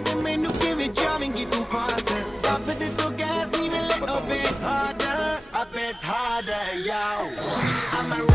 ਤੇ ਮੈਨੂੰ ਕਿਵੇਂ ਜਾਵੇਂਗੀ ਤੂੰ ਫਾਸਟ ਦੱਬ ਦੇ ਤੋ ਗੈਸ ਨੀ ਮਿਲੇ a bit harder yo I'm a